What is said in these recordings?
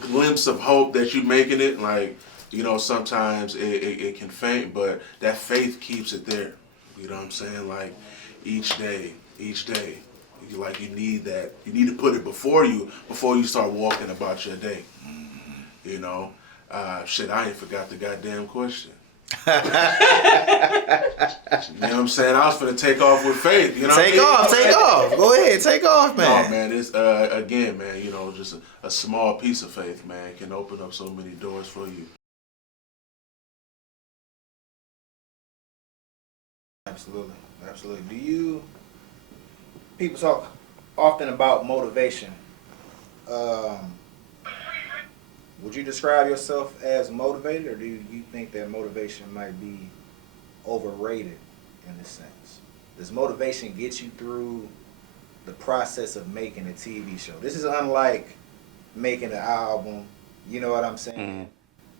glimpse of hope that you're making it, like, sometimes it can faint, but that faith keeps it there. You know what I'm saying? Like, each day, you need that. You need to put it before you start walking about your day. Shit, I ain't forgot the goddamn question. You know what I'm saying? I was finna take off with faith. Take off. Go ahead, take off, man. No, man, it's again, man. Just a small piece of faith, man, can open up so many doors for you. Absolutely. People talk often about motivation. Would you describe yourself as motivated, or do you think that motivation might be overrated in this sense? Does motivation get you through the process of making a TV show? This is unlike making an album, you know what I'm saying?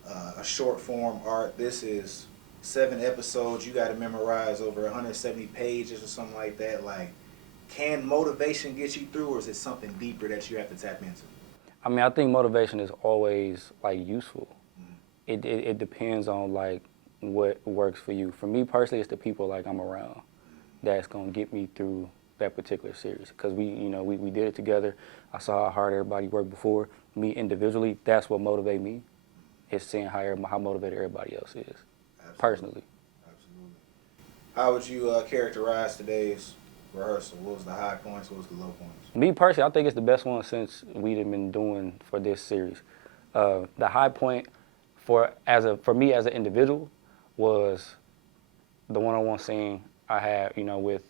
A short form art. This is 7 episodes. You got to memorize over 170 pages or something like that. Like, can motivation get you through, or is it something deeper that you have to tap into? I mean, I think motivation is always like useful. It depends on like what works for you. For me personally, it's the people like I'm around that's gonna get me through that particular series. Because we did it together. I saw how hard everybody worked before. Me individually, that's what motivated me. Is seeing how motivated everybody else is. Absolutely. Personally. Absolutely. How would you characterize today's rehearsal? What was the high points? What was the low points? Me personally, I think it's the best one since we've been doing for this series. The high point for me as an individual was the one-on-one scene I had, with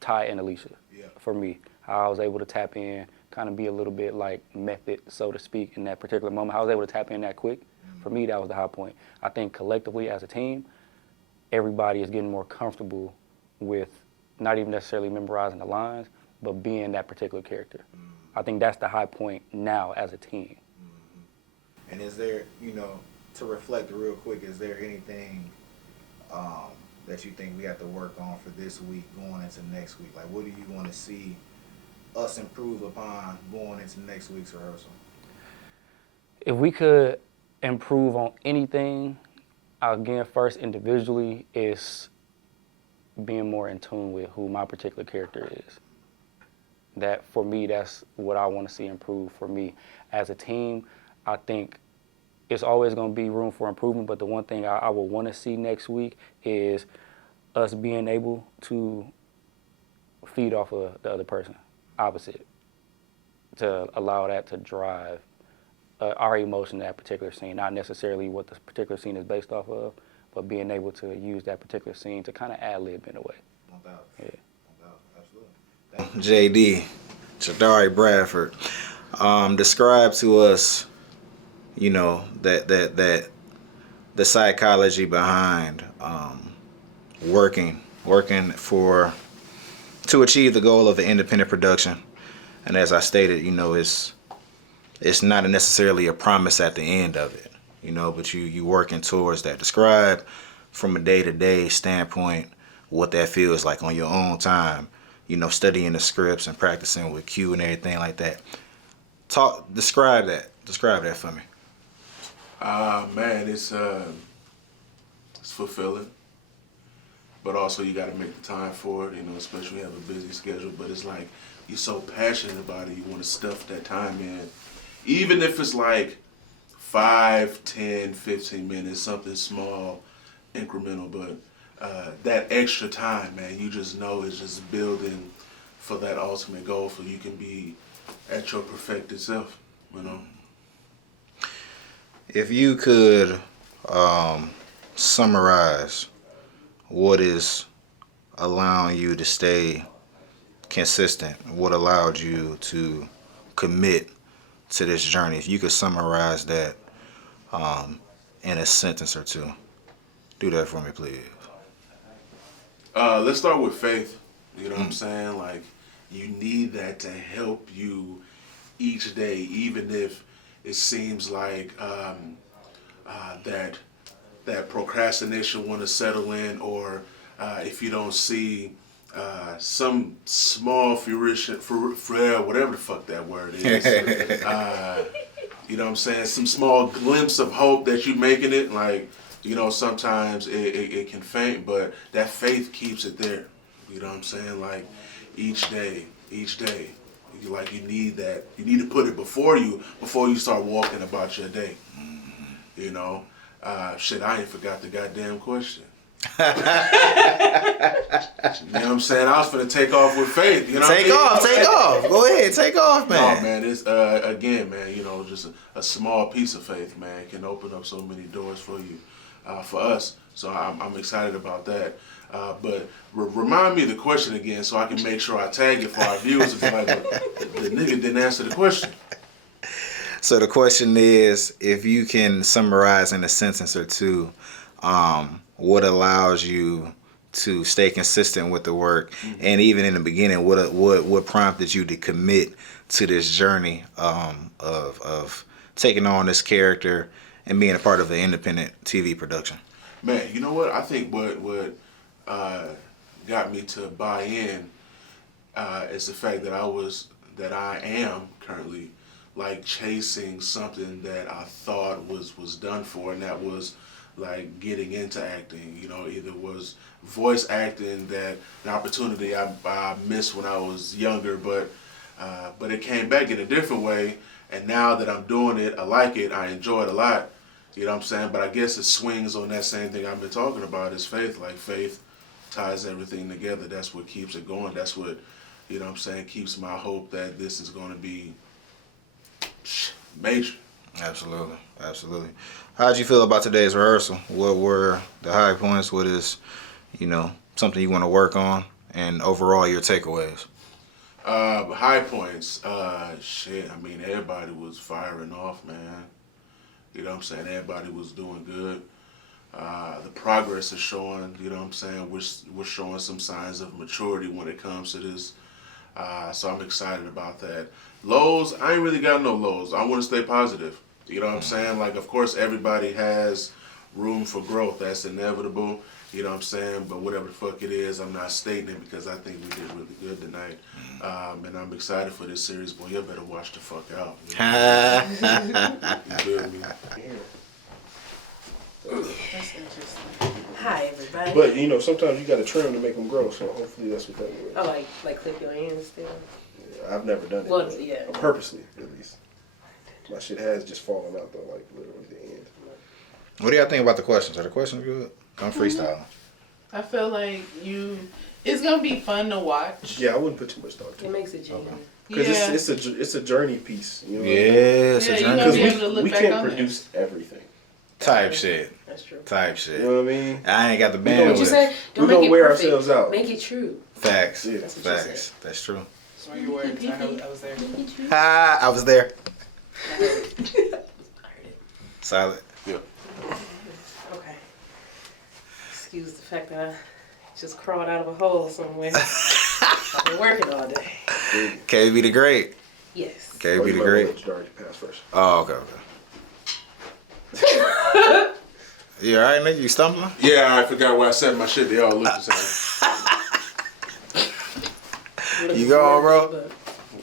Ty and Alicia. Yeah. For me, how I was able to tap in, kind of be a little bit like method, so to speak, in that particular moment. How I was able to tap in that quick. For me, that was the high point. I think collectively as a team, everybody is getting more comfortable with not even necessarily memorizing the lines, but being that particular character. I think that's the high point now as a team. And is there, to reflect real quick, is there anything that you think we have to work on for this week going into next week? Like, what do you want to see us improve upon going into next week's rehearsal? If we could improve on anything, again, first individually, is being more in tune with who my particular character is. That, for me, that's what I want to see improve for me. As a team, I think it's always going to be room for improvement, but the one thing I would want to see next week is us being able to feed off of the other person, opposite, to allow that to drive our emotion in that particular scene, not necessarily what the particular scene is based off of, but being able to use that particular scene to kind of ad-lib in a way. No doubt. Yeah. No doubt. Absolutely. JD, Jerdari Bradford, describe to us, that the psychology behind working to achieve the goal of an independent production. And as I stated, it's not necessarily a promise at the end of it, but you working towards that. Describe from a day-to-day standpoint what that feels like on your own time, studying the scripts and practicing with Q and everything like that. Describe that for me. Man, it's fulfilling, but also you got to make the time for it, especially when you have a busy schedule. But it's like you're so passionate about it, you want to stuff that time in, even if it's like 5, 10, 15 minutes, something small, incremental, but that extra time, man, you just know it's just building for that ultimate goal, so you can be at your perfected self, If you could summarize what is allowing you to stay consistent, what allowed you to commit to this journey, if you could summarize that in a sentence or two, do that for me, please. Let's start with faith. You know what I'm saying? Like, you need that to help you each day, even if it seems like that procrastination want to settle in, or if you don't see some small fruition, for whatever the fuck that word is, you know what I'm saying, some small glimpse of hope that you're making it, like, you know, sometimes it can faint, but that faith keeps it there. You know what I'm saying? Like, each day, you need that. You need to put it before you start walking about your day. You know? Shit, I ain't forgot the goddamn question. You know what I'm saying? I was finna take off with faith. You know Take off. Go ahead, take off, man. No, man, it's, again, man, you know, just a small piece of faith, man, can open up so many doors for you, for us. So I'm excited about that. But remind me of the question again so I can make sure I tag it for our viewers and be like, the nigga didn't answer the question. So the question is, if you can summarize in a sentence or two, what allows you to stay consistent with the work, and even in the beginning, what prompted you to commit to this journey of taking on this character and being a part of an independent TV production? Man, you know what? I think what got me to buy in is the fact that I am currently like chasing something that I thought was done for, and that was like getting into acting. You know, either was voice acting, that an opportunity I missed when I was younger, but it came back in a different way, and now that I'm doing it, I like it, I enjoy it a lot. You know what I'm saying? But I guess it swings on that same thing I've been talking about, is faith. Like, faith ties everything together. That's what keeps it going. That's what, you know what I'm saying, keeps my hope that this is going to be major. Absolutely. How'd you feel about today's rehearsal? What were the high points? What is, you know, something you want to work on, and overall your takeaways? High points. Shit, I mean, everybody was firing off, man. You know what I'm saying? Everybody was doing good. The progress is showing, you know what I'm saying? We're showing some signs of maturity when it comes to this. So I'm excited about that. Lows, I ain't really got no lows. I want to stay positive. You know what I'm saying? Like, of course, everybody has room for growth. That's inevitable. You know what I'm saying? But whatever the fuck it is, I'm not stating it because I think we did really good tonight. And I'm excited for this series. Boy, you better watch the fuck out. You know? You feel me? That's interesting. Hi, everybody. But you know, sometimes you got to trim to make them grow. So hopefully that's what that was. Oh, like clip your hands still? Yeah, I've never done it. Well, yeah. Purposely, at least. My shit has just fallen out though, like literally the end. What do y'all think about the questions? Are the questions good? I'm freestyling. I feel like it's gonna be fun to watch. Yeah, I wouldn't put too much thought to It it. makes it genuine. Because Yeah. it's a journey piece. You know? Yeah, it's a Yeah, you journey. know, Because be able to look we back can't on it. produce everything. Type shit. That's true. You know what I mean? I ain't got the don't What you bandwidth. say? Don't We make gonna it wear perfect. ourselves out. Make it true. Facts. Yeah. That's what you Facts. That's true. That's your words. I was there. Make it true. Ah, I was there. I heard it. Solid. Yeah. Okay. Excuse the fact that I just crawled out of a hole somewhere. I've been working all day. KB the Great. Yes. KB the You might Great. want to let Jerdari pass first. Oh, okay. You alright, nigga? You stumbling? Yeah, I forgot where I set my shit. They all look the same. You going, bro? But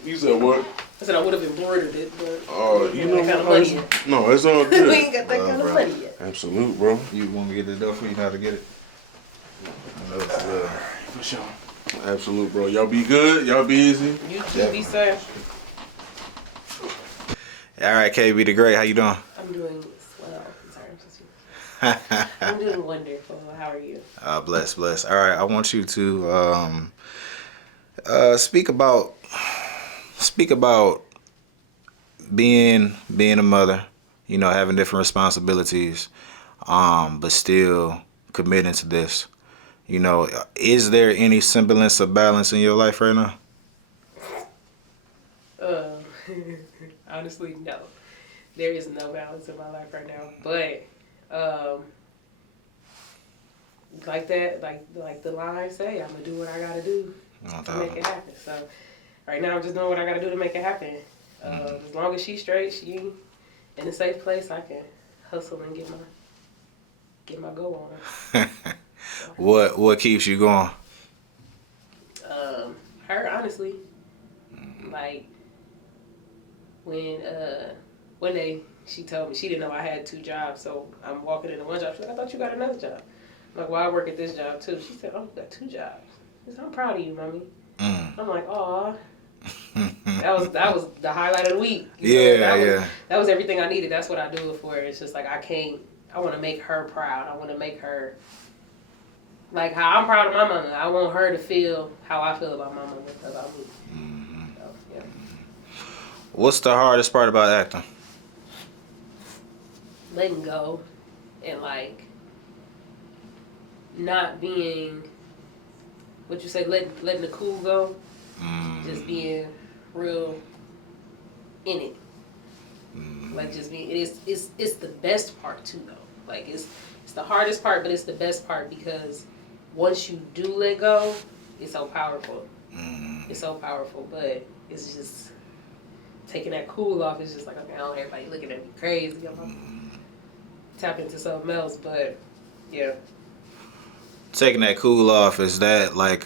You said what? I said I would have embroidered it, but Oh, we you ain't know got that kind of what? money yet. No, it's all We good. ain't got that kind of bro. money yet. Absolute, bro. You want me to get the dough for you? Know how to get it? I know it's good. For sure. Absolute, bro. Y'all be good. Y'all be easy. You too, be safe. Alright, KB the Great. How you doing? I'm doing swell. I'm sorry, I'm so serious. I'm doing wonderful. How are you? Bless. All right, I want you to speak about being a mother. You know, having different responsibilities, but still committing to this. You know, is there any semblance of balance in your life right now? Honestly, no. There is no balance in my life right now. But like that, like the line say, I'm gonna do what I gotta do to make it happen. So right now, I'm just doing what I gotta do to make it happen. As long as she's straight, she in a safe place, I can hustle and get my go on her. What keeps you going? Her, honestly, like when one day she told me she didn't know I had 2 jobs, so I'm walking into one job. She's like, I thought you got another job. I'm like, well, I work at this job too. She said, oh, you got 2 jobs. She said, I'm proud of you, mommy. I'm like, aw. that was the highlight of the week. That was everything I needed. That's what I do it for. It's just like I want to make her proud. I want to make her like how I'm proud of my mama. I want her to feel how I feel about my mama, about me. So, yeah. What's the hardest part about acting? Letting go and like not being what you say, letting the cool go. Just being real in it. Like just being it's the best part too though. Like it's the hardest part, but it's the best part because once you do let go, it's so powerful. It's so powerful, but it's just taking that cool off. It's just like, okay, I don't want everybody looking at me crazy. I'm gonna tap into something else, but yeah. Taking that cool off, is that like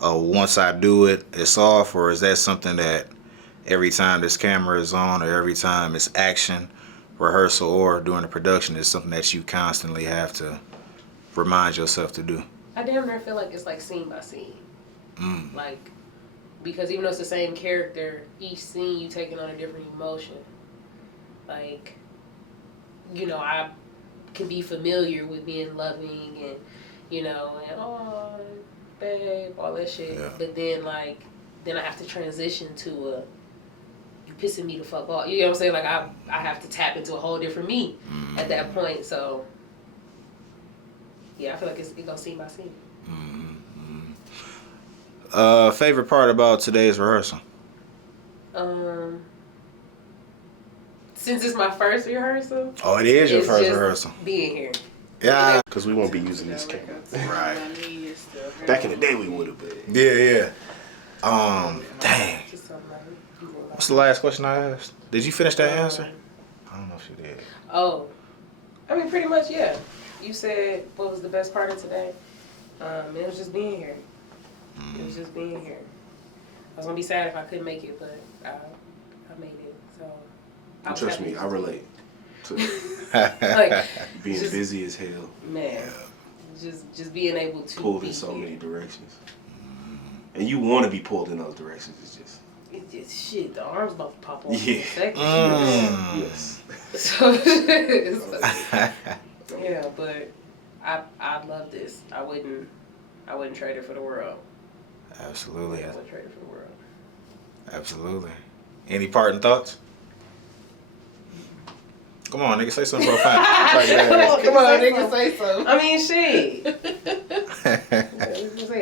once I do it, it's off, or is that something that every time this camera is on or every time it's action, rehearsal, or during the production is something that you constantly have to remind yourself to do? I damn near feel like it's like scene by scene. Like, because even though it's the same character, each scene you taking on a different emotion. Like, you know, I can be familiar with being loving and, you know, and oh, babe, all that shit. Yeah. But then, like, then I have to transition to you pissing me the fuck off. You know what I'm saying? Like, I have to tap into a whole different me at that point. So, yeah, I feel like it goes scene by scene. Favorite part about today's rehearsal? Since it's my first rehearsal. Oh, it is your first rehearsal. Being here. Yeah, because we won't be using this camera. Right. Back in the day, we would have been. Yeah. Dang. What's the last question I asked? Did you finish that answer? I don't know if you did. Oh, I mean, pretty much, yeah. You said what was the best part of today? It was just being here. It was just being here. I was gonna be sad if I couldn't make it, but I made it. So Trust me, I relate to like being busy as hell. Man, just being able to pulled be in so here. many directions, and you want to be pulled in those directions. It's just shit. The arms about to pop off in yeah. a second. Yes. So, yeah, but I love this. I wouldn't trade it for the world. Absolutely. I wouldn't trade it for the world. Absolutely. Any parting thoughts? Come on, nigga, say something real fast. Come on, nigga, say something. I mean, shit.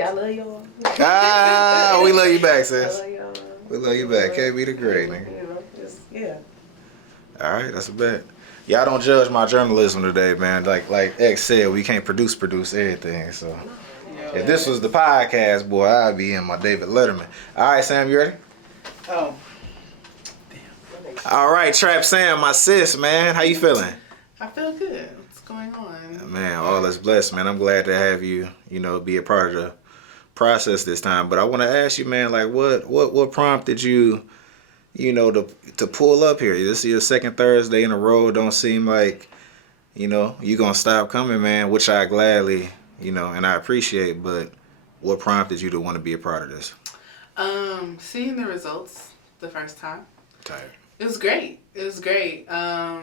I love y'all. We love you back, I sis. love y'all. We love you back. Can't be the great, nigga. You know, just, yeah. All right, that's a bet. Y'all don't judge my journalism today, man. Like X said, we can't produce everything. So if this was the podcast, boy, I'd be in my David Letterman. All right, Sam, you ready? Oh. All right, Trap Sam, my sis, man. How you feeling? I feel good. What's going on? Man, all is blessed, man. I'm glad to have you, be a part of the process this time. But I want to ask you, man, like what prompted you, to pull up here? This is your second Thursday in a row. Don't seem like, you're going to stop coming, man, which I gladly, and I appreciate. But what prompted you to want to be a part of this? Seeing the results the first time. Tired. It was great. It's a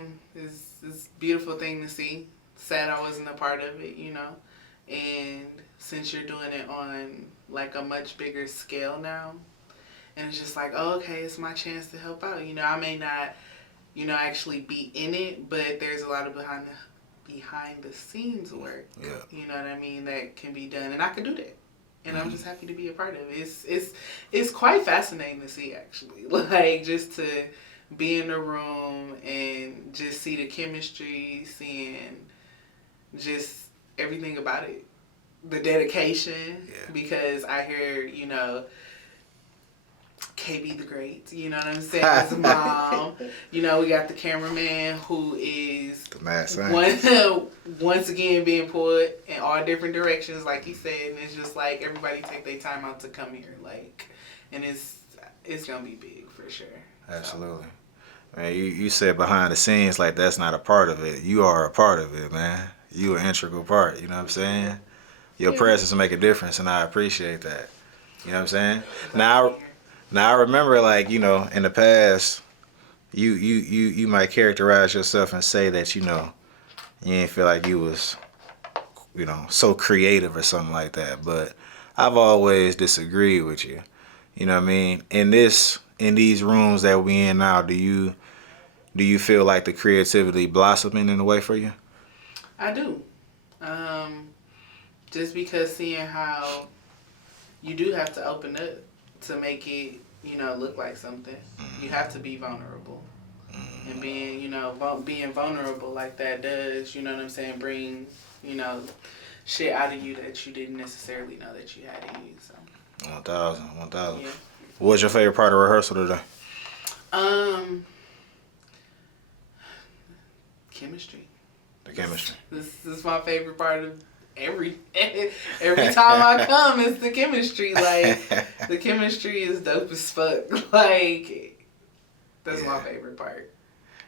beautiful thing to see. Sad I wasn't a part of it, And since you're doing it on like a much bigger scale now, and it's just like, oh, okay, it's my chance to help out. I may not, actually be in it, but there's a lot of behind the scenes work. Yeah. You know what I mean? That can be done, and I can do that. And I'm just happy to be a part of it. It's quite fascinating to see, actually. Like, just to be in the room and just see the chemistry, seeing just everything about it. The dedication, because I hear, KB the Great, you know what I'm saying, as a mom. We got the cameraman who is the mad scientist. Once again being pulled in all different directions, like he said, and it's just like everybody take their time out to come here, like, and it's gonna be big for sure. Absolutely. Man, you said behind the scenes like that's not a part of it. You are a part of it, man. You an integral part. You know what I'm saying? Your presence make a difference, and I appreciate that. You know what I'm saying? Now I remember, like, you know, in the past, you might characterize yourself and say that, you know, you ain't feel like you was, you know, so creative or something like that. But I've always disagreed with you. You know what I mean? In these rooms that we in now, do you feel like the creativity blossoming in a way for you? I do. Just because seeing how you do have to open up to make it, you know, look like something. You have to be vulnerable. And being, you know, being vulnerable like that does, you know what I'm saying, bring, you know, shit out of you that you didn't necessarily know that you had in you. So 1,000. yeah. What's your favorite part of rehearsal today? Chemistry. The chemistry. This is my favorite part of every time I come. It's the chemistry. Like, the chemistry is dope as fuck. Like, that's my favorite part.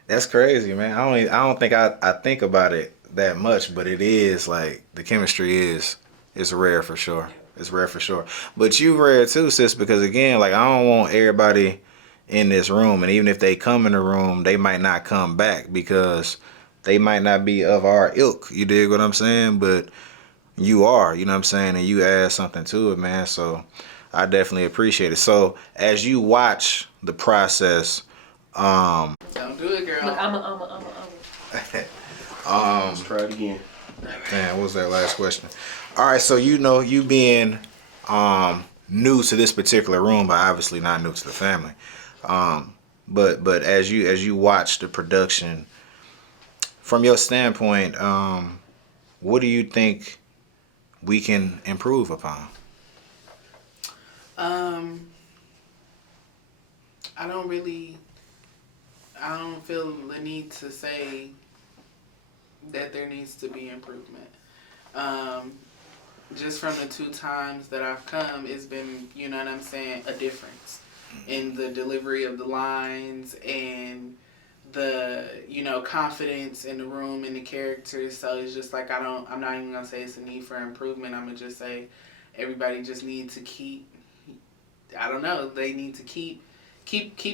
That's crazy, man. I don't think I think about it that much, but it is like the chemistry is rare for sure. It's rare for sure. But you rare too, sis, because again, like, I don't want everybody in this room, and even if they come in the room, they might not come back because they might not be of our ilk. You dig what I'm saying? But you are, you know what I'm saying, and you add something to it, man. So I definitely appreciate it. So as you watch the process, Don't do it, girl. Look, Let's try it again. Man, what was that last question? All right, so you know, you being new to this particular room, but obviously not new to the family. But as you watch the production, from your standpoint, what do you think we can improve upon? I don't feel the need to say that there needs to be improvement. Just from the 2 times that I've come, it's been, you know what I'm saying, a difference in the delivery of the lines and the, you know, confidence in the room and the characters. So it's just like, I'm not even gonna say it's a need for improvement. I'm gonna just say everybody just needs to keep, I don't know, they need to keep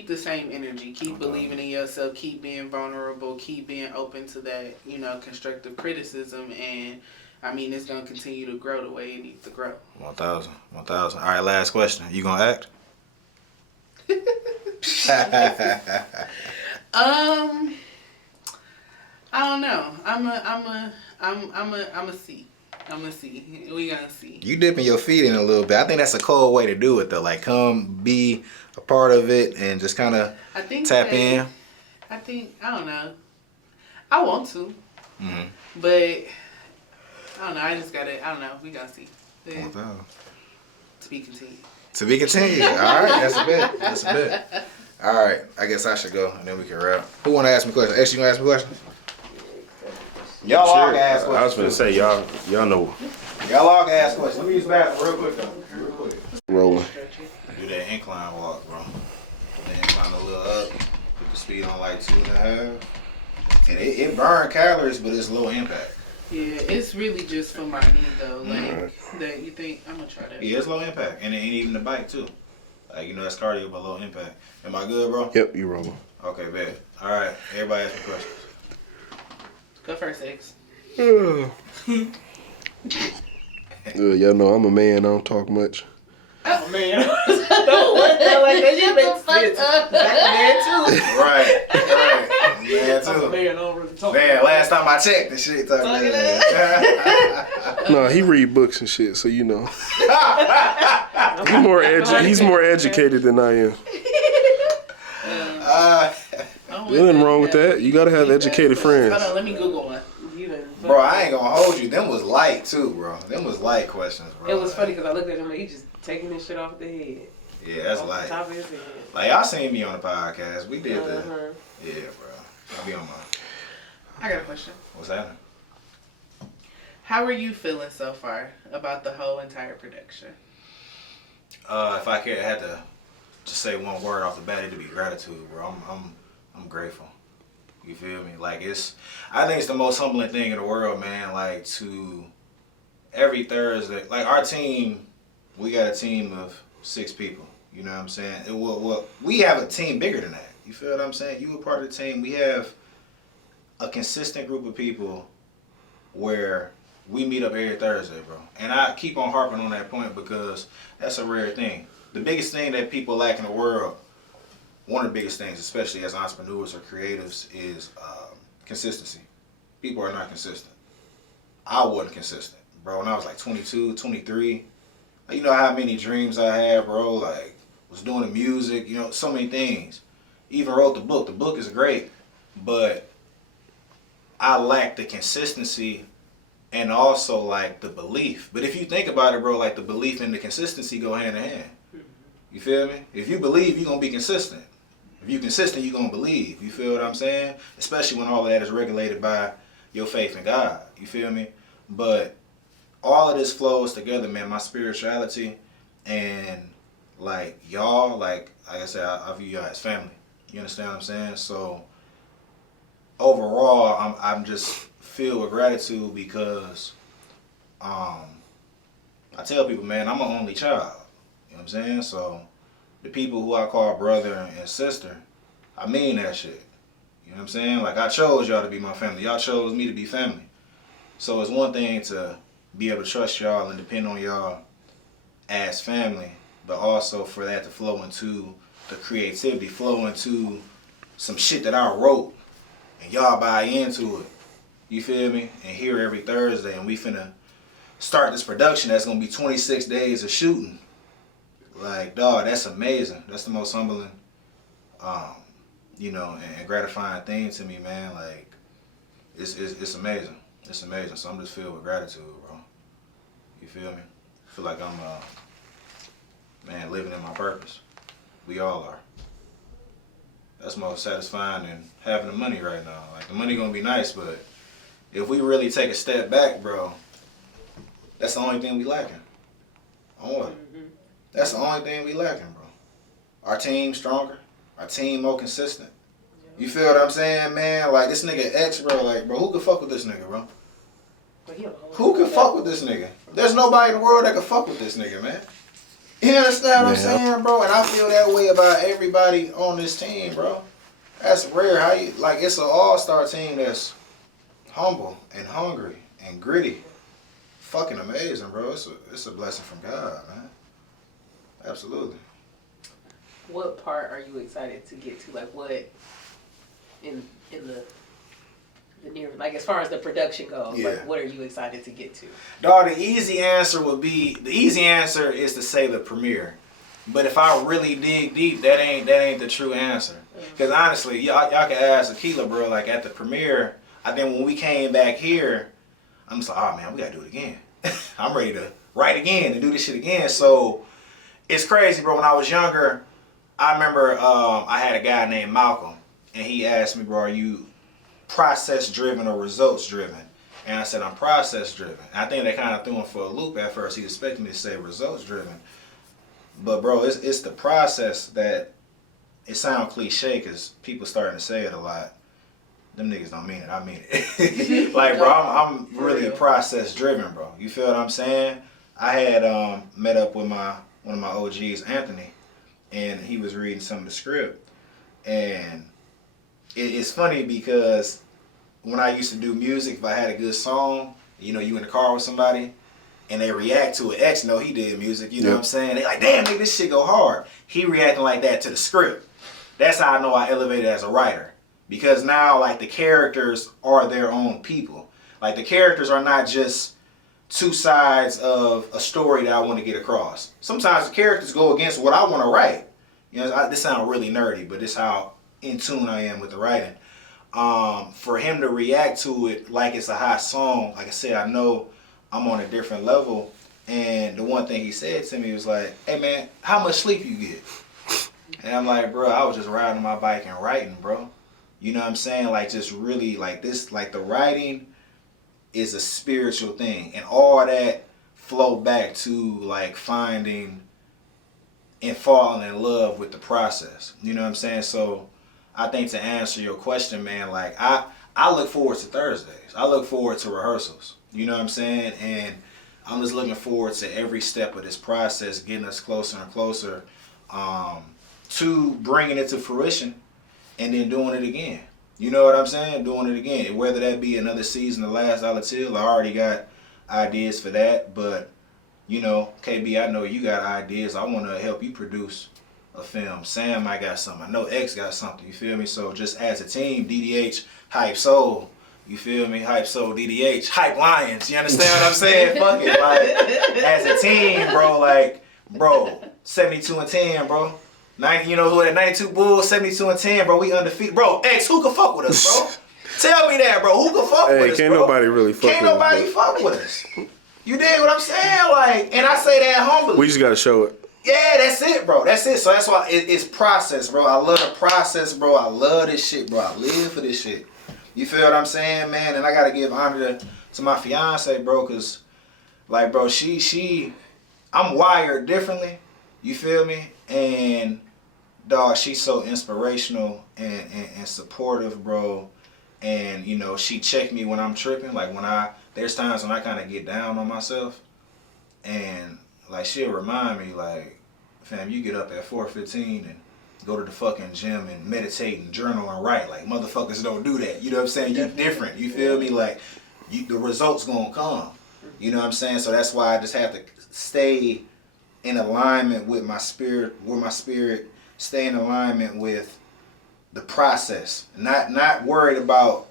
the same energy, keep believing in yourself, keep being vulnerable, keep being open to that, you know, constructive criticism. And I mean, it's gonna continue to grow the way it needs to grow. 1,000. All right, last question. You gonna act? I don't know. I'm a see. I'm gonna see. We gonna see. You dipping your feet in a little bit. I think that's a cold way to do it, though. Like, come be a part of it and just kind of tap in. I don't know. I want to. Mm-hmm. But I don't know. I just gotta. I don't know. We gotta see. Yeah. To be continued. To be continued. All right. That's a bit. All right. I guess I should go and then we can wrap. Who want to ask me questions? X, you gonna ask me questions? Y'all all can ask questions. I was gonna say y'all know. Y'all all can ask questions. Let me use the bathroom real quick though. Real quick. Rolling. Do that incline walk, bro. The incline a little up. Put the speed on like 2.5. And it burn calories, but it's low impact. Yeah, it's really just for my knee though. Like that, you think I'm gonna try that? Yeah, it's low impact, and even the bike too. Like, you know, that's cardio but low impact. Am I good, bro? Yep, you rolling. Okay, bet. All right, everybody ask me questions. Go first, X. Y'all know I'm a man. I don't talk much. Oh man, don't work that like that. You make sense. Right. Man, too. Man, I don't really talk. Man, last time I checked, the shit talking that. No, he read books and shit, so you know. He's more educated than I am. Nothing wrong with that. You gotta have educated friends. Hold on, let me Google one. Bro, I ain't gonna hold you. Them was light too, bro. Them was light questions, bro. It was funny because I looked at him like he just taking this shit off the head. Yeah, that's off light. The top of his head. Like, y'all seen me on the podcast. We did that. Yeah, bro. I'll be on mine. I got a question. What's happening? How are you feeling so far about the whole entire production? If I had to just say one word off the bat, it'd be gratitude, bro. I'm grateful. You feel me? Like I think it's the most humbling thing in the world, man. Like to every Thursday, like our team, we got a team of 6 people. You know what I'm saying? Well, we have a team bigger than that. You feel what I'm saying? You a part of the team. We have a consistent group of people where we meet up every Thursday, bro. And I keep on harping on that point because that's a rare thing. The biggest thing that people lack in the world, one of the biggest things, especially as entrepreneurs or creatives, is consistency. People are not consistent. I wasn't consistent, bro. When I was like 22, 23, you know how many dreams I had, bro? Like, was doing the music, you know, so many things. Even wrote the book. The book is great, but I lacked the consistency and also like the belief. But if you think about it, bro, like the belief and the consistency go hand in hand. You feel me? If you believe, you're going to be consistent. If you're consistent, you're going to believe. You feel what I'm saying? Especially when all of that is regulated by your faith in God. You feel me? But all of this flows together, man. My spirituality and like y'all, like I said, I view y'all as family. You understand what I'm saying? So overall, I'm just filled with gratitude because I tell people, man, I'm an only child. You know what I'm saying? So the people who I call brother and sister, I mean that shit. You know what I'm saying? Like I chose y'all to be my family. Y'all chose me to be family. So it's one thing to be able to trust y'all and depend on y'all as family, but also for that to flow into the creativity, flow into some shit that I wrote and y'all buy into it. You feel me? And here every Thursday and we finna start this production that's gonna be 26 days of shooting. Like, dog, that's amazing. That's the most humbling, you know, and gratifying thing to me, man. Like, it's amazing. It's amazing. So I'm just filled with gratitude, bro. You feel me? I feel like I'm, man, living in my purpose. We all are. That's most satisfying than having the money right now. Like, the money gonna be nice, but if we really take a step back, bro, that's the only thing we lacking. On what? That's the only thing we lacking, bro. Our team stronger. Our team more consistent. You feel what I'm saying, man? Like, this nigga X, bro, like, bro, who could fuck with this nigga, bro? Who could fuck with this nigga? There's nobody in the world that could fuck with this nigga, man. You understand what I'm saying, bro? And I feel that way about everybody on this team, bro. That's rare. How you, like, it's an all-star team that's humble and hungry and gritty. Fucking amazing, bro. It's a blessing from God, man. Absolutely. What part are you excited to get to? Like what in the near, like as far as the production goes, Yeah. like what are you excited to get to? Dog, the easy answer is to say the premiere. But if I really dig deep, that ain't the true answer. Because honestly, y'all can ask Akila, bro, like at the premiere, I think when we came back here, I'm just like, oh man, we gotta do it again. I'm ready to write again and do this shit again. So it's crazy, bro. When I was younger, I remember I had a guy named Malcolm, and he asked me, bro, are you process-driven or results-driven? And I said, I'm process-driven. I think they kind of threw him for a loop at first. He expected me to say results-driven. But, bro, it's the process that, it sounds cliche because people starting to say it a lot. Them niggas don't mean it. I mean it. Like, bro, I'm really process-driven, bro. You feel what I'm saying? I had met up with one of my OGs, Anthony, and he was reading some of the script. And it's funny because when I used to do music, if I had a good song, you know, you in the car with somebody, and they react to it. X know he did music, you know what I'm saying? They like, damn, nigga, this shit go hard. He reacting like that to the script. That's how I know I elevated as a writer. Because now, like, the characters are their own people. Like, the characters are not just two sides of a story that I want to get across. Sometimes the characters go against what I want to write. You know, this sounds really nerdy, but this is how in tune I am with the writing. For him to react to it like it's a hot song, like I said, I know I'm on a different level. And the one thing he said to me was like, hey man, how much sleep you get? And I'm like, bro, I was just riding my bike and writing, bro. You know what I'm saying? Like, just really, like, this, like, the writing is a spiritual thing. And all that flow back to, like, finding and falling in love with the process. You know what I'm saying? So, I think to answer your question, man, like I look forward to Thursdays. I look forward to rehearsals. You know what I'm saying? And I'm just looking forward to every step of this process, getting us closer and closer to bringing it to fruition and then doing it again. You know what I'm saying? Doing it again. Whether that be another season of Last Dollar Till, I already got ideas for that. But, you know, KB, I know you got ideas. I want to help you produce a film. Sam might got something. I know X got something. You feel me? So just as a team, DDH, Hype Soul. You feel me? Hype Soul, DDH, Hype Lions. You understand what I'm saying? Fuck it. Like, as a team, bro, like, bro, 72 and 10, bro. 90, you know who at 92 Bulls, 72 and 10, bro. We undefeated. Bro, X, who can fuck with us, bro? Tell me that, bro. Who can fuck with us, can't bro? nobody really fuck Can't with nobody us, fuck with us. You dig what I'm saying? Like, and I say that humbly. We just gotta show it. Yeah, that's it, bro. That's it. So that's why it's process, bro. I love the process, bro. I love this shit, bro. I live for this shit. You feel what I'm saying, man? And I gotta give honor to my fiance, bro, cause like, bro, I'm wired differently. You feel me? And dog, she's so inspirational and supportive, bro. And you know, she checked me when I'm tripping. Like there's times when I kind of get down on myself, and like she'll remind me, like, fam, you get up at 4:15 and go to the fucking gym and meditate and journal and write. Like, motherfuckers don't do that. You know what I'm saying? You different. You feel me? Like, the results gonna come. You know what I'm saying? So that's why I just have to stay in alignment with my spirit, stay in alignment with the process. Not worried about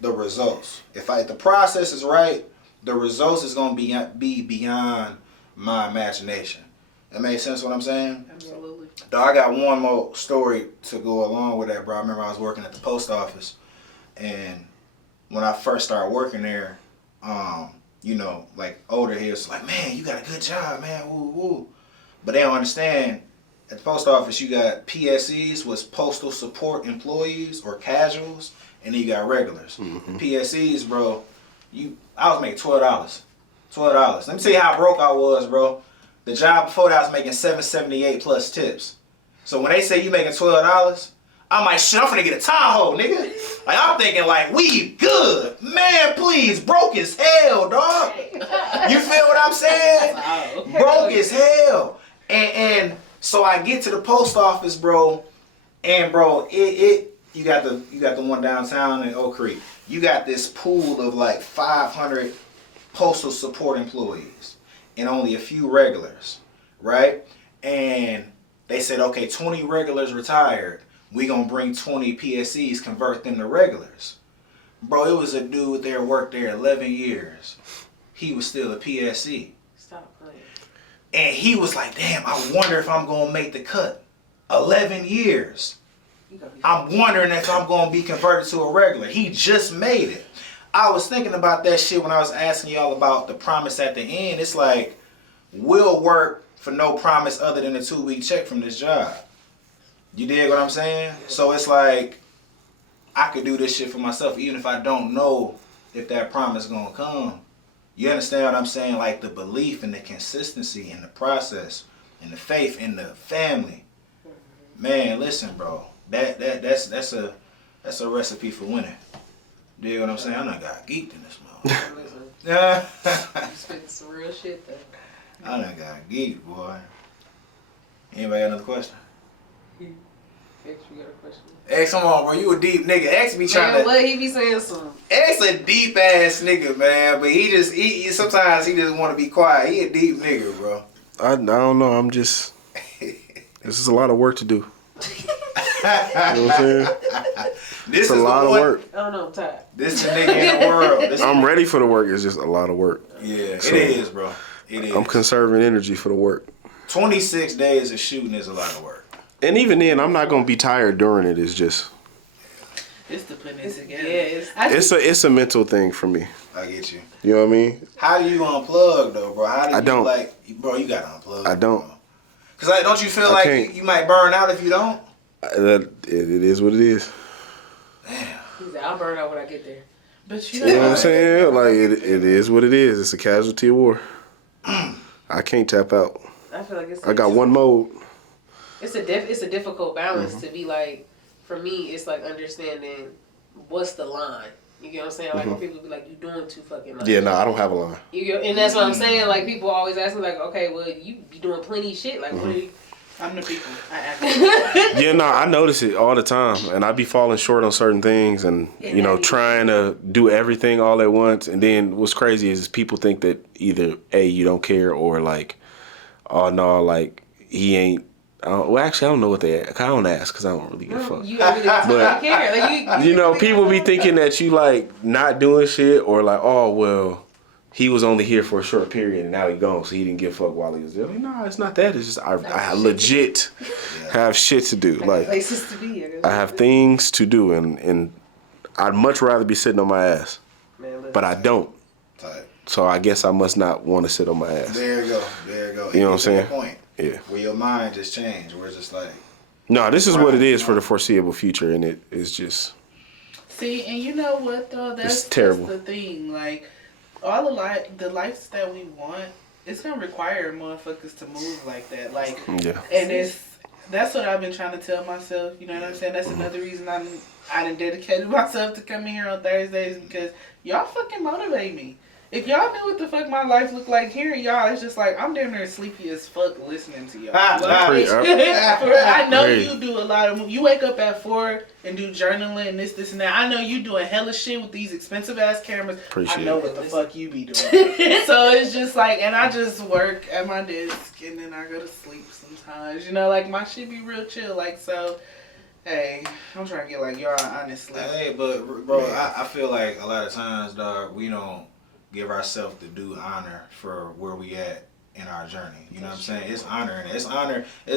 the results. If the process is right, the results is gonna be beyond my imagination. That makes sense what I'm saying? Absolutely. Dog, I got one more story to go along with that, bro. I remember I was working at the post office, and when I first started working there, you know, like older heads like, man, you got a good job, man, woo woo. But they don't understand. At the post office, you got PSEs, was postal support employees or casuals, and then you got regulars. Mm-hmm. PSEs, bro, I was making $12. $12. Let me tell you how broke I was, bro. The job before that I was making $7.78 plus tips. So when they say you making $12, I'm like, shit, I'm finna get a Tahoe, nigga. Like, I'm thinking like, we good. Man, please, broke as hell, dog. You feel what I'm saying? Wow. Broke as hell. And so I get to the post office, bro, and bro, you got the one downtown in Oak Creek. You got this pool of like 500 postal support employees and only a few regulars, right? And they said, okay, 20 regulars retired. We gonna bring 20 PSEs, convert them to regulars. Bro, it was a dude there, worked there 11 years. He was still a PSE. Stop playing. And he was like, damn, I wonder if I'm gonna make the cut. 11 years. I'm wondering if I'm gonna be converted to a regular. He just made it. I was thinking about that shit when I was asking y'all about the promise at the end. It's like, we'll work for no promise other than a 2-week check from this job. You dig what I'm saying? So it's like, I could do this shit for myself even if I don't know if that promise gonna come. You understand what I'm saying? Like the belief and the consistency and the process and the faith in the family. Man, listen, bro. That's a recipe for winning. You dig what I'm saying? I done got geeked in this motherfucker. You spit some real shit though. I done got geeked, boy. Anybody got another question? X, you got a question? X, come on, bro. You a deep nigga. X be trying Man, to. what he be saying something? X a deep ass nigga, man. But he sometimes he just want to be quiet. He a deep nigga, bro. I don't know. I'm just. This is a lot of work to do. You know what I'm saying? This It's a is lot the of one, work. I don't know, I'm tired. This is the nigga in the world. This I'm ready for the work. It's just a lot of work. Yeah, So, it is, bro. It is. I'm conserving energy for the work. 26 days of shooting is a lot of work. And even then, I'm not gonna be tired during it. It's just. It's the putting it together. Yeah, It's a mental thing for me. I get you. You know what I mean? How do you unplug though, bro? How do you I don't. like, bro? You gotta unplug. I don't. Bro. Cause like, don't you feel I like can't. you might burn out if you don't? It is what it is. Damn. he said, I'll burn out when I get there. But You know what I'm saying? Like it is what it is. It's a casualty of war. I can't tap out. I feel like I got one mode. It's a difficult balance to be like for me, it's like understanding what's the line. You get what I'm saying? Like when people be like, "You doing too fucking much." Yeah, no, I don't have a line. You get, and that's what I'm saying. Like people always ask me, like, "Okay, well, you be doing plenty of shit. Like, what are you?" I'm the people. I act. Yeah, no, I notice it all the time, and I be falling short on certain things, and you know, trying to do everything all at once. And then what's crazy is people think that either A, you don't care, or like, oh no, like he ain't. Well, actually, I don't know what they. I don't ask because I don't really give a fuck. You don't really care. Like, You know, people be thinking that you like not doing shit, or like, oh well, he was only here for a short period and now he gone, so he didn't give a fuck while he was there. Like, no, it's not that. It's just I legit have shit to do. Like places to be. I have things to do, and I'd much rather be sitting on my ass, but I don't. Tight. So I guess I must not want to sit on my ass. There you go. There you go. You know what I'm saying? Point. Yeah. Where your mind just changed. Where it's just like. No, this is what it is for the foreseeable future, and it is just. See, and you know what though? That's terrible. That's the thing. Like all the lives that we want, it's gonna require motherfuckers to move like that. Like, Yeah. and that's what I've been trying to tell myself. You know what I'm saying? That's another reason I done dedicated myself to coming here on Thursdays, because y'all fucking motivate me. If y'all knew what the fuck my life looked like, hearing y'all, it's just like I'm damn near sleepy as fuck listening to y'all. I know you do a lot of. You wake up at 4 and do journaling and this and that. I know you doing hella shit with these expensive ass cameras. I know what the fuck you be doing. So it's just like, and I just work at my desk and then I go to sleep sometimes. You know, like my shit be real chill. Like so. Hey, I'm trying to get like y'all honestly. Hey, but bro, I feel like a lot of times, dog, we don't give ourselves the due honor for where we at in our journey. You know what I'm saying? It's honoring. It's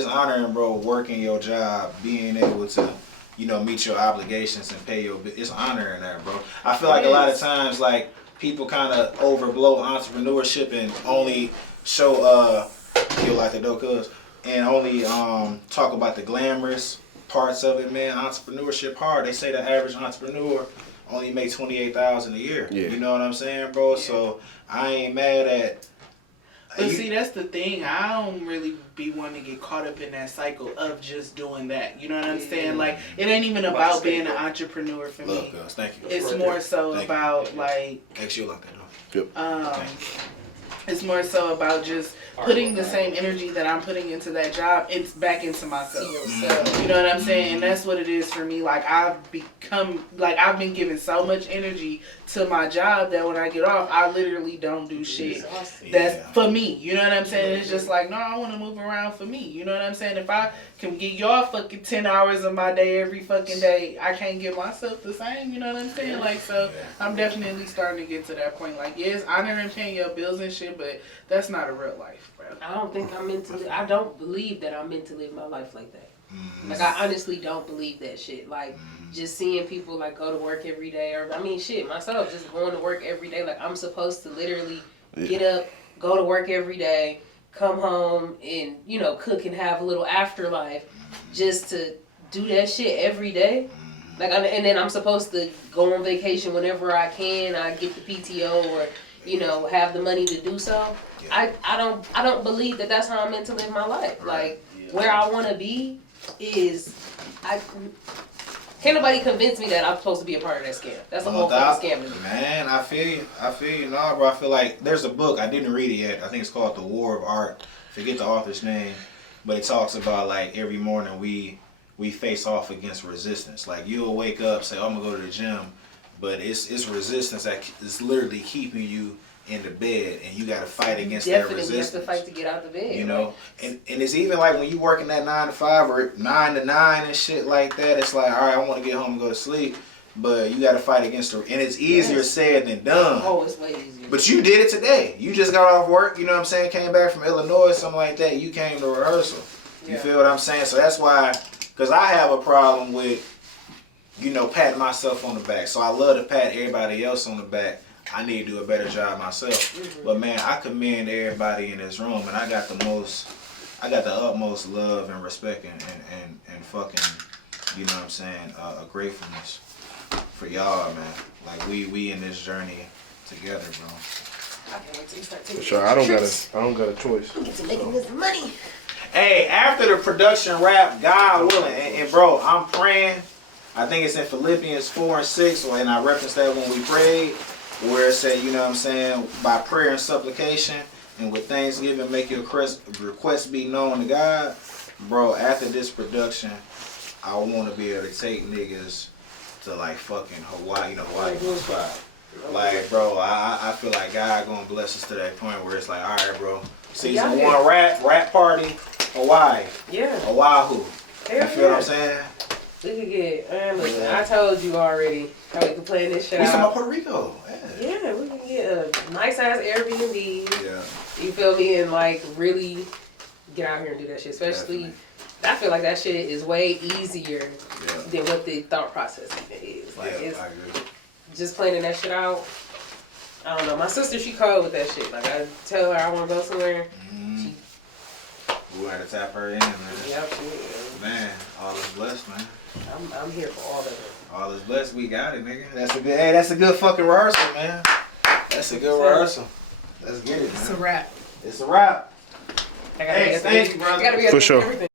honoring, bro, working your job, being able to, you know, meet your obligations and pay your. It's honoring that, bro. I feel like a lot of times, like people kind of overblow entrepreneurship and only show you like the dope cuz and only talk about the glamorous parts of it, man. Entrepreneurship hard. They say the average entrepreneur only make $28,000 a year. Yeah. You know what I'm saying, bro? Yeah. So I ain't mad at. But see, that's the thing. I don't really be wanting to get caught up in that cycle of just doing that. You know what I'm saying? Like, it ain't even about being an entrepreneur for me. Look, thank you. It's more so about like. Thanks, you like that. Yep. It's more so about just putting the same energy that I'm putting into that job back into myself. You know what I'm saying? And that's what it is for me. Like I've been giving so much energy to my job that when I get off, I literally don't do shit that's for me. You know what I'm saying? It's just like, no, I want to move around for me. You know what I'm saying? If I can get y'all fucking 10 hours of my day every fucking day, I can't give myself the same. You know what I'm saying? Like, so I'm definitely starting to get to that point. Like, yes, honoring paying your bills and shit, but that's not a real life, bro. I don't think I'm meant to live. I don't believe that I'm meant to live my life like that. Like, I honestly don't believe that shit. Like, just seeing people, like, go to work every day. Or, I mean, shit, myself, just going to work every day. Like, I'm supposed to literally get up, go to work every day, come home, and, you know, cook and have a little afterlife just to do that shit every day. Like, and then I'm supposed to go on vacation whenever I can. I get the PTO or, you know, have the money to do so. I don't believe that that's how I'm meant to live my life. Like, where I want to be is, can't nobody convince me that I'm supposed to be a part of that scam. That's the whole fucking scam. Man, I feel you. No, bro, I feel like there's a book, I didn't read it yet. I think it's called The War of Art. Forget the author's name. But it talks about, like, every morning we face off against resistance. Like, you'll wake up, say, oh, I'm going to go to the gym. But it's resistance that is literally keeping you in the bed, and you got to fight against that resistance. Definitely have to fight to get out the bed. You know, and it's even like when you working that 9 to 5 or 9 to 9 and shit like that. It's like, all right, I want to get home and go to sleep, but you got to fight against it, and it's easier said than done. Oh, it's way easier. But you did it today. You just got off work. You know what I'm saying? Came back from Illinois, something like that. You came to rehearsal. You feel what I'm saying? So that's why, because I have a problem with, you know, patting myself on the back. So I love to pat everybody else on the back. I need to do a better job myself. But man, I commend everybody in this room, and I got the utmost love and respect and fucking, you know what I'm saying, a gratefulness for y'all, man. Like we in this journey together, bro. I can't wait till you start taking Sure, I don't got a choice. Get to making this money. Hey, after the production wrap, God willing, and bro, I'm praying I think it's in Philippians 4 and 6, and I referenced that when we prayed, where it said, you know what I'm saying, by prayer and supplication, and with thanksgiving, make your requests be known to God. Bro, after this production, I want to be able to take niggas to like fucking Hawaii, you know, Hawaii spot. Like, bro, I feel like God gonna bless us to that point where it's like, all right, bro, season 1 rap party, Hawaii. Yeah. Oahu. You Hell feel what I'm saying? We could get, man, listen, I told you already how we could plan this shit We talking about out. Puerto Rico. Yeah, we can get a nice ass Airbnb. Yeah. You feel me? And like really get out here and do that shit. Especially, I feel like that shit is way easier than what the thought process even is. Like it's I agree. just planning that shit out. I don't know. My sister, she cold with that shit. Like I tell her I want to go somewhere. She, We had to tap her in, man. yep, she is. Man, all is blessed, man. I'm here for all of it. All is blessed. We got it, nigga. That's a good fucking rehearsal, man. That's a good rehearsal. Let's get it, man. It's a wrap. It's a wrap. I gotta be Thank you, brother. I gotta be For at sure. everything.